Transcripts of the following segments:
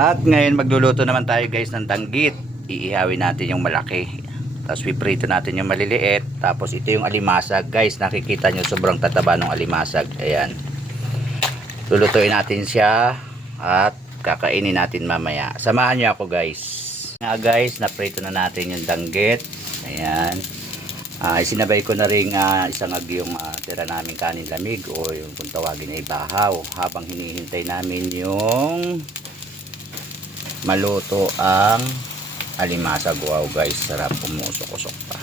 At ngayon magluluto naman tayo guys ng danggit. Iihawin natin yung malaki. Tapos piprito natin yung maliliit. Tapos ito yung alimasag guys. Nakikita nyo sobrang tataba ng alimasag. Ayan. Lulutuin natin siya. At kakainin natin mamaya. Samahan nyo ako guys. Guys, naprito na natin yung danggit. Ayan. Isinabay ko na rin isang yung tira namin kanin lamig o yung kung tawagin ay bahaw. Habang hinihintay namin yung maluto ang alimasag. Wow guys, sarap, pumusok-usok pa.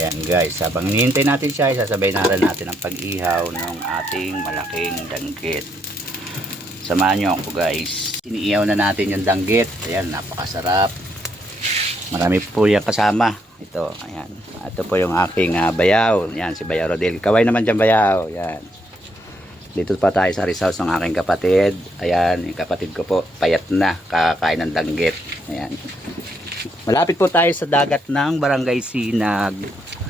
Ayan guys, habang hinihintay natin siya, isasabay na rin natin ang pag-ihaw ng ating malaking danggit. Samahan nyo ako guys. Iniihaw na natin yung danggit. Ayan, napakasarap. Marami po yung kasama. Ito, ayan. Ito po yung aking bayaw. Ayan, si Bayaw Rodel. Kaway naman dyan, bayaw. Ayan. Dito pa tayo sa rest house ng aking kapatid. Ayan, yung kapatid ko po, payat na, kakakain ng danggit. Ayan. Malapit po tayo sa dagat ng Barangay Sinag.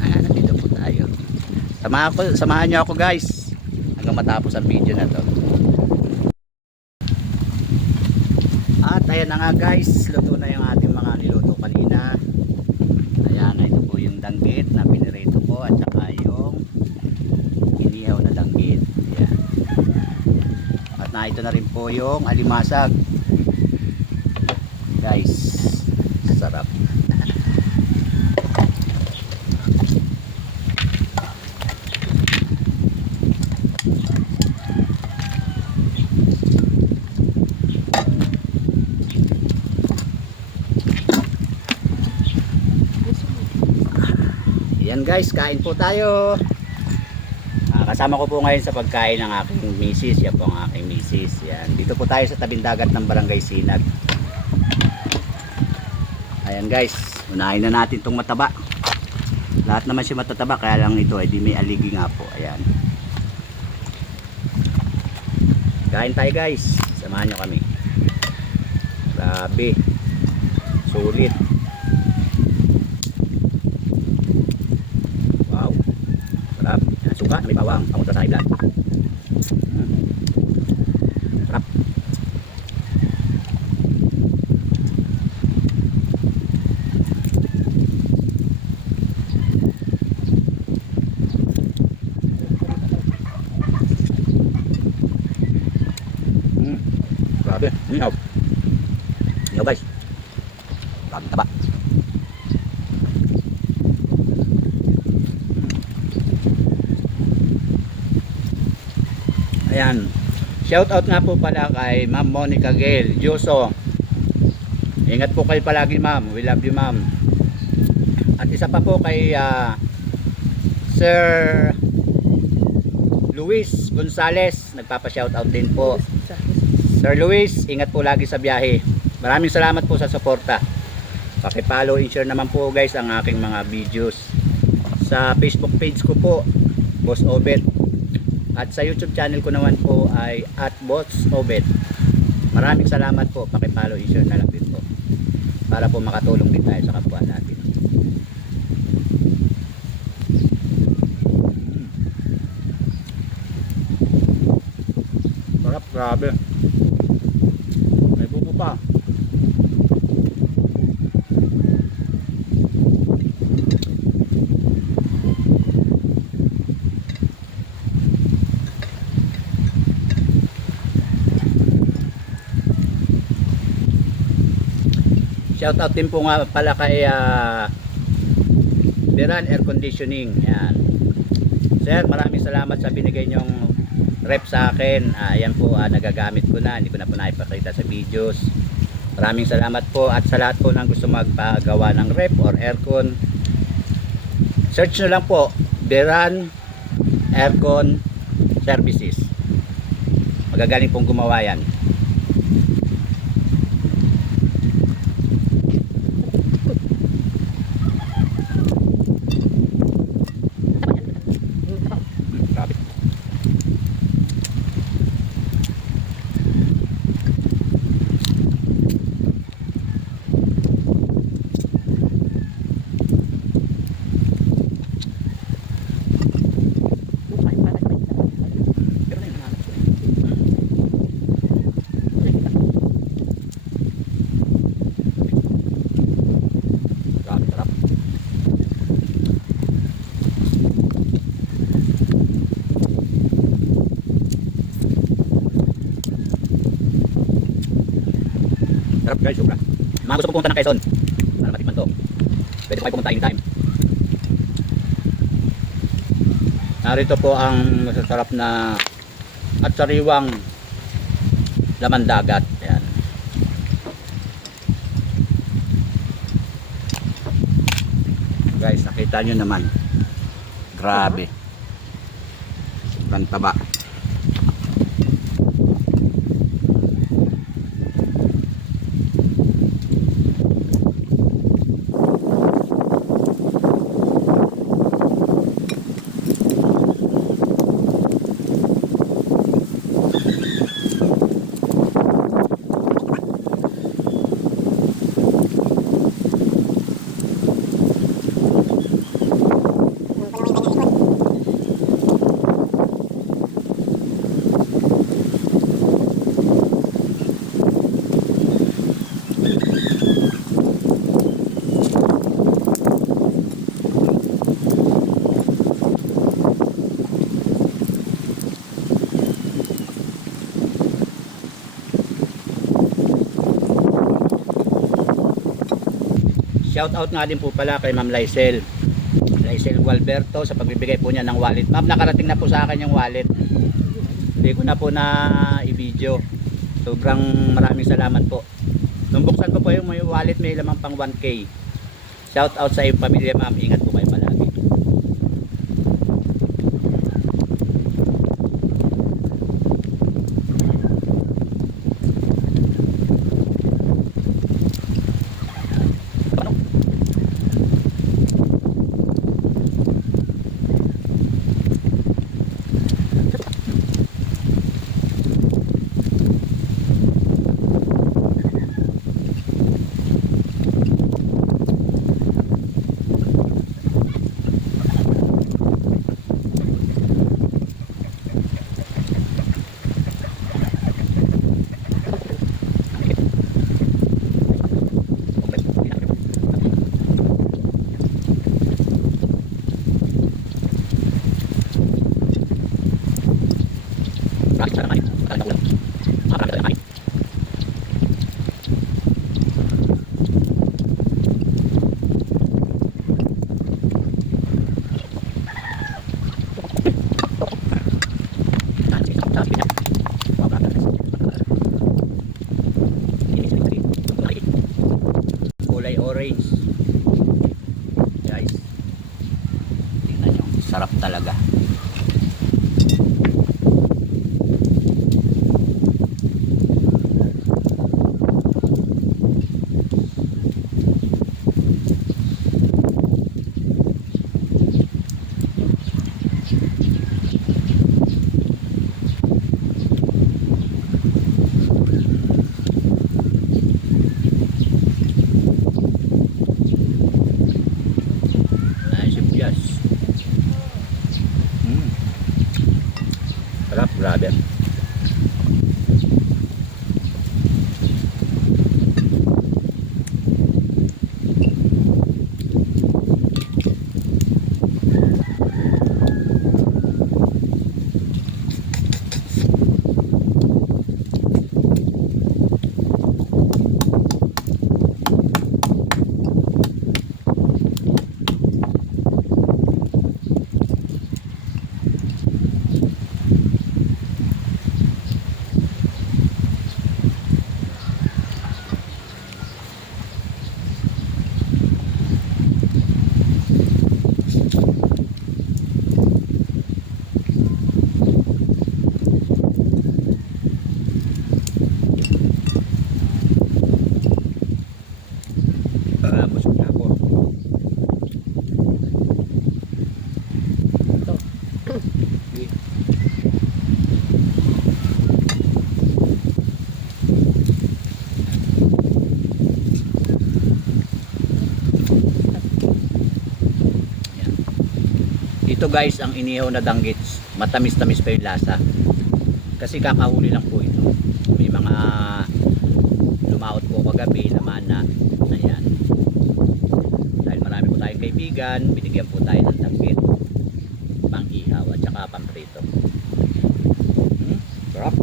Ayan, nandito po tayo. Samahan nyo ako guys. Hanggang matapos ang video na to. At ayan na nga guys, luto na yung ating mga niluto kanina. Ayan, ito po yung danggit na pinirito ko at saka yung inihaw na danggit. Ayan. At na ito na rin po yung alimasag. Guys, sarap. Yan guys, kain po tayo. Kasama ko po ngayon sa pagkain ng aking misis. Yan po ang aking misis. Yan. Dito po tayo sa tabing dagat ng Barangay Sinag. Ayan guys, unahin na natin itong mataba. Lahat naman siya matataba, kaya lang ito ay di may aligi nga po. Ayan. Kain tayo guys. Samahan nyo kami. Grabe. Sulit. Suka na may bawang, pangunta sa iblan. Sarap. Grabe, nihaw. Nihaw guys. Grabe taba. Ayan. Shout out nga po pala kay Ma'am Monica Gail Joso. Ingat po kayo palagi ma'am. We love you ma'am. At isa pa po kay Sir Luis Gonzales. Nagpapa-shout out din po. Sir Luis, ingat po lagi sa biyahe. Maraming salamat po sa suporta. Paki-follow and share naman po guys ang aking mga videos. Sa Facebook page ko po, Boss Obet. At sa YouTube channel ko naman po ay @BossObet. Maraming salamat po. Paki-follow and share na lang din po. Para po makatulong din tayo sa kapwa natin. Sarap, grabe. May buko pa. Shout out din po nga pala kay Beran Air Conditioning. Yan. Sir, maraming salamat sa binigay nyong rep sa akin. Ayan po, nagagamit ko na. Hindi ko na po naipakita sa videos. Maraming salamat po. At sa lahat po ng gusto magpagawa ng rep or aircon, search nyo lang po Beran Aircon Services. Magagaling pong gumawa yan. Sarap guys, sobra. Mga gusto pupunta ng Quezon para matikman to, pwede po kayo pumunta anytime. Narito po ang masasarap na at sariwang laman dagat. Ayan. Guys, nakita nyo naman, grabe, sobrang taba. Shout out nga din po pala kay Ma'am Lysel Gualberto sa pagbibigay po niya ng wallet. Ma'am, nakarating na po sa akin yung wallet. Hindi ko na po na i-video. Sobrang maraming salamat po. Nung buksan ko po yung may wallet, may lamang pang 1K. Shout out sa iyong pamilya, ma'am. Ingat po kayo palagi. Kulay orange. Guys, tingnan nyo, sarap talaga. Sarap, grabe. Busog na ako. Ito. Ito guys, ang inihaw na danggits. Matamis-tamis pa yung lasa. Kasi kakahuli lang po ito. May mga lumaot po kagabi, laman na. Ayan. Dahil marami po tayong kaibigan, binigyan po tayo ng danggit. Pang ihaw at saka pang prito. Sarap.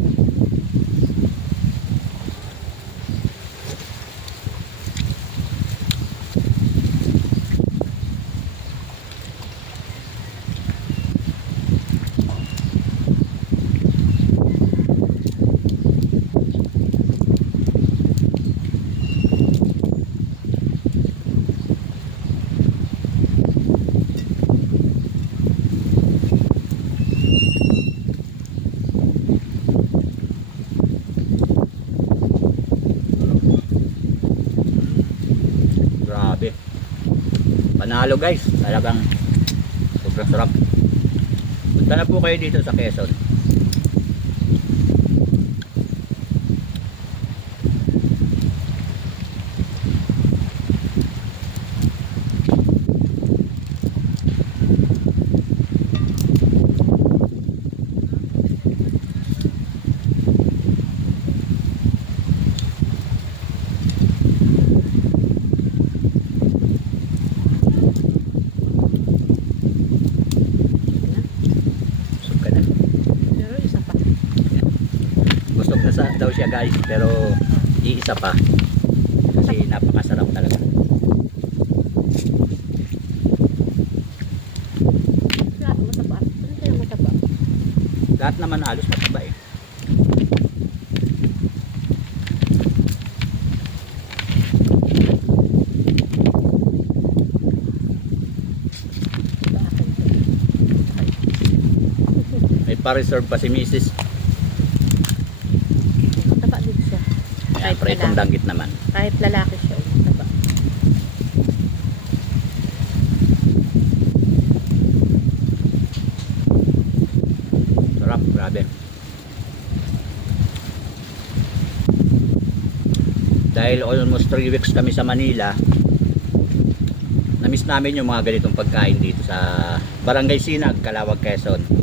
panalo guys, talagang sobrang sarap. Punta na po kayo dito sa Quezon. Busog ka na. Pero isa pa. Busog na daw siya guys, pero iisa pa. Kasi napakasarap talaga. Lahat mataba. Ano kaya mataba? Lahat naman halos mataba eh. May pa-reserve pa si Mrs. Mataba din siya. Ayan, pritong danggit naman. Kahit lalaki siya, mataba. Sarap, grabe. Dahil almost 3 weeks kami sa Manila, na-miss namin yung mga ganitong pagkain dito sa Barangay Sinag, Calawag, Quezon.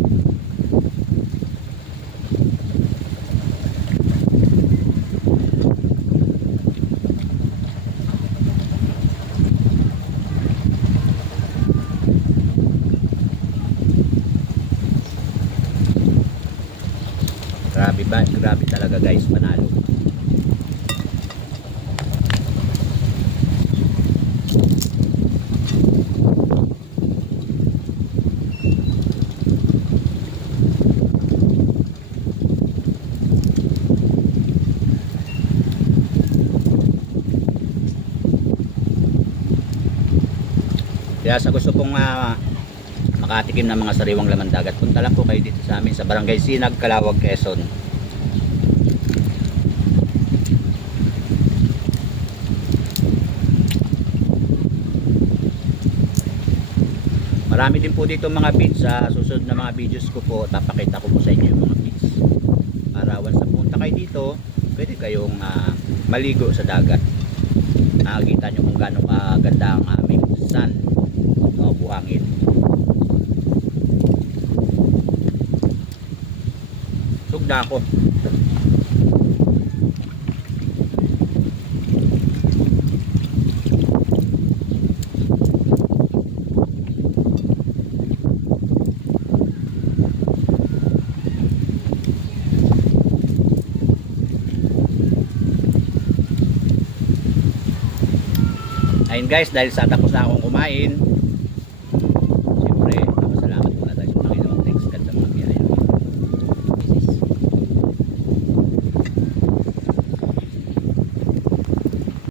Grabe talaga guys, panalo. Kaya sa gusto pong makatikim ng mga sariwang laman dagat, punta lang po kayo dito sa amin sa Barangay Sinag, Calawag, Quezon. Marami din po dito mga beach. Sa susunod na mga videos ko po, tapakita ko po sa inyo yung mga beach. Para once na punta kayo dito, pwede kayong maligo sa dagat. Nakikita nyo kung gaano kaganda ang aming sun o buhangin. Sugda ako. Ayun guys, dahil sa tapos na akong kumain,